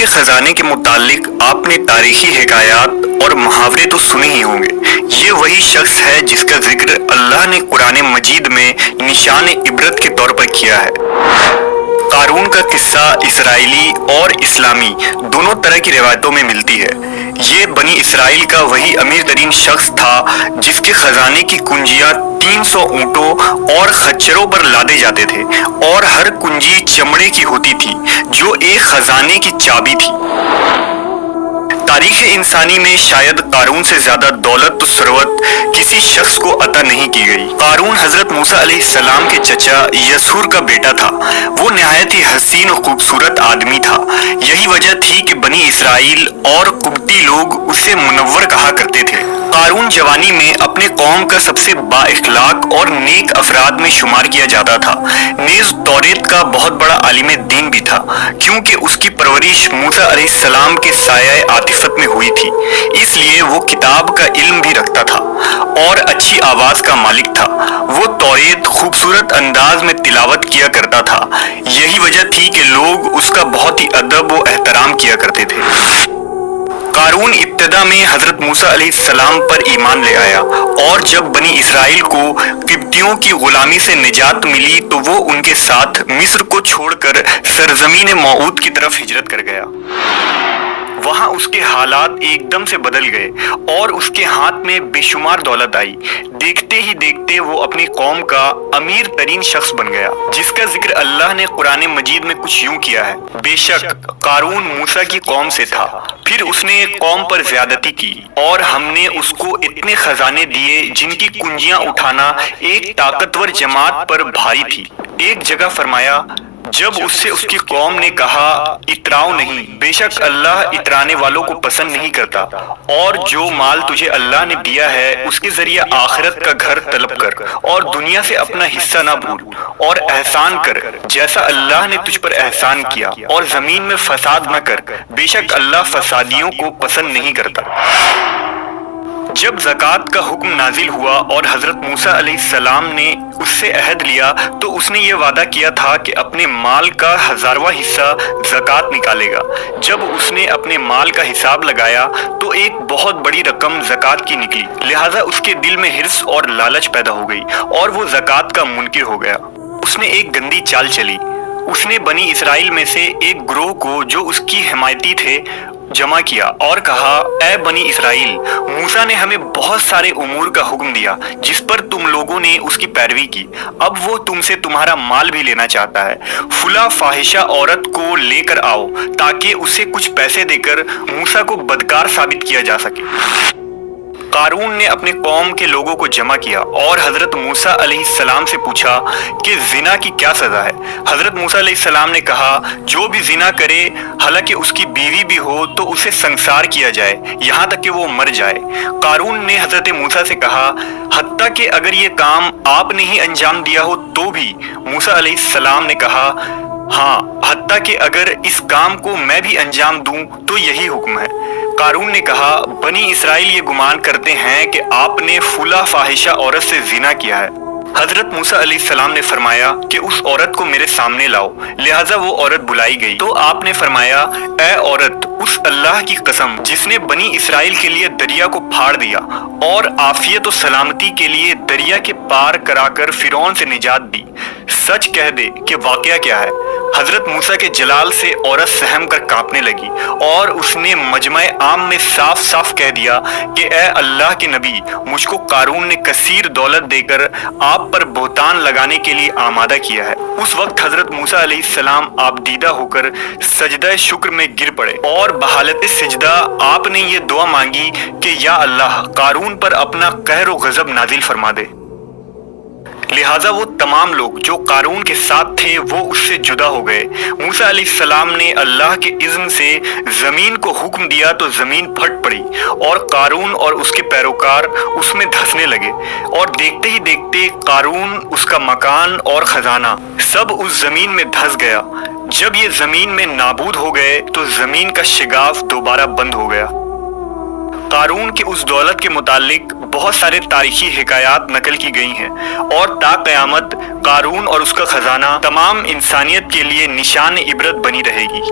के खजाने के मुतालिक आपने तारीखी हिकायात और मुहावरे तो सुने ही होंगे। ये वही शख्स है जिसका जिक्र अल्लाह ने कुरान मजीद में निशान इबरत के तौर पर किया है। कारून का किस्सा इसराइली और इस्लामी दोनों तरह की रिवायतों में मिलती है। ये बनी इसराइल का वही अमीर तरीन शख्स था जिसके खजाने की कुंजियां 300 ऊंटों और खच्चरों पर लादे जाते थे और हर कुंजी चमड़े की होती थी जो एक खजाने की चाबी थी। तारीख इंसानी में शायद कारून से ज्यादा दौलत तो सरवत किसी शख्स को अता नहीं की गई। कारून हजरत मूसा अलैहिस्सलाम के चचा यसूर का बेटा था। वो निहायत ही हसीन और खूबसूरत आदमी था। यही वजह थी कि बनी इसराइल और कुब्ती लोग उसे मुनव्वर कहा करते थे। कारून जवानी में अपने कौम का सबसे बाइखलाक और नेक अफराद में शुमार किया जाता था। नेज़ तौरेत का बहुत बड़ा आलिम दीन भी था, क्योंकि उसकी परवरिश मूसा अलैहिस्सलाम के साया आतिफत में हुई थी। इसलिए वो किताब का इल्म भी रखता था और अच्छी आवाज का मालिक था। वो तौरेत खूबसूरत अंदाज में तिलावत किया करता था। यही वजह थी कि लोग उसका बहुत ही अदब व एहतराम किया करते थे। कारून इब्तिदा में हजरत मूसा अलैहिस्सलाम पर ईमान ले आया और जब बनी इसराइल को किब्तियों की गुलामी से निजात मिली तो वो उनके साथ मिस्र को छोड़कर सरजमीन मऊद की तरफ हिजरत कर गया। वहां उसके हालात एकदम से बदल गए और उसके हाथ में बेशुमार दौलत आई। देखते ही देखते वो अपनी कौम का अमीर तरीन शख्स बन गया, जिसका जिक्र अल्लाह ने कुरान मजीद में कुछ यूं किया है। बेशक कारून मूसा की कौम से था, फिर उसने कौम पर ज्यादती की और हमने उसको इतने खजाने दिए जिनकी कुंजियां उठाना एक ताकतवर जमात पर भारी थी। एक जगह फरमाया, जब उससे उसकी कौम ने कहा इतराओ नहीं, बेशक अल्लाह इतराने वालों को पसंद नहीं करता, और जो माल तुझे अल्लाह ने दिया है उसके जरिए आखिरत का घर तलब कर और दुनिया से अपना हिस्सा ना भूल और एहसान कर जैसा अल्लाह ने तुझ पर एहसान किया, और जमीन में फसाद न कर, बेशक अल्लाह फसादियों को पसंद नहीं करता। जब ज़कात का हुक्म नाजिल हुआ और हजरत मूसा अलैहिस्सलाम ने उससे अहद लिया तो उसने ये वादा किया था कि अपने माल का 1000वां हिस्सा ज़कात निकालेगा। जब उसने अपने माल का हिसाब लगाया तो एक बहुत बड़ी रकम ज़कात की निकली, लिहाजा उसके दिल में हिर्स और लालच पैदा हो गई और वो ज़कात का मुनकिर हो गया। उसने एक गंदी चाल चली। उसने बनी इसराइल में से एक ग्रोह को जो उसकी हिमायती थे जमा किया और कहा, ऐ बनी इसराइल, मूसा ने हमें बहुत सारे उमूर का हुक्म दिया जिस पर तुम लोगों ने उसकी पैरवी की। अब वो तुमसे तुम्हारा माल भी लेना चाहता है। फुला फाहिशा औरत को लेकर आओ ताकि उसे कुछ पैसे देकर मूसा को बदकार साबित किया जा सके। कारून ने अपने कौम के लोगों को जमा किया और हजरत मूसा अलैहिस्सलाम से पूछा कि जिना की क्या सजा है। हजरत मूसा अलैहिस्सलाम ने कहा, जो भी जिना करे हालांकि उसकी बीवी भी हो तो उसे संसार किया जाए यहाँ तक कि वो मर जाए। कारून ने हजरत मूसा से कहा, हत्ता कि अगर ये काम आपने ही अंजाम दिया हो तो भी। मूसा अलैहिस्सलाम ने कहा, हाँ, हत्ता कि अगर इस काम को मैं भी अंजाम दूं तो यही हुक्म है। कारून ने कहा, बनी इसराइल ये गुमान करते हैं कि आपने फुला फाहिशा औरत से जिना किया है। हजरत मूसा अलैहिस्सलाम ने फरमाया कि उस औरत को मेरे सामने लाओ। लिहाजा वो औरत बुलाई गई तो आपने फरमाया, ऐ औरत, उस अल्लाह की कसम जिसने बनी इसराइल के लिए दरिया को फाड़ दिया और आफियत और सलामती के लिए दरिया के पार कराकर फिरौन से निजात दी, सच कह दे कि वाकया क्या है। हजरत मूसा के जलाल से औरत सहम कर कांपने लगी और उसने मजमे आम में साफ साफ कह दिया कि ए अल्लाह के नबी, मुझको कारून ने कसीर दौलत देकर आप पर बोहतान लगाने के लिए आमादा किया है। उस वक्त हजरत मूसा अलैहिस्सलाम आबदीदा होकर सजदा शुक्र में गिर पड़े और बहालत सिजदा आपने ये दुआ मांगी कि या अल्लाह, कारून पर अपना कहर व गजब नाजिल फरमा दे। लिहाजा वो तमाम लोग जो कारून के साथ थे वो उससे जुदा हो गए। मूसा अलैहिस्सलाम ने अल्लाह के इज़्न से जमीन को हुक्म दिया तो जमीन फट पड़ी और कारून और उसके पैरोकार उसमें धंसने लगे और देखते ही देखते कारून, उसका मकान और खजाना सब उस जमीन में धंस गया। जब ये जमीन में नाबूद हो गए तो जमीन का शिगाफ दोबारा बंद हो गया। कारून की उस दौलत के मुतालिक बहुत सारे तारीखी हिकायात नकल की गई हैं और ता क़यामत कारून और उसका खजाना तमाम इंसानियत के लिए निशान इबरत बनी रहेगी।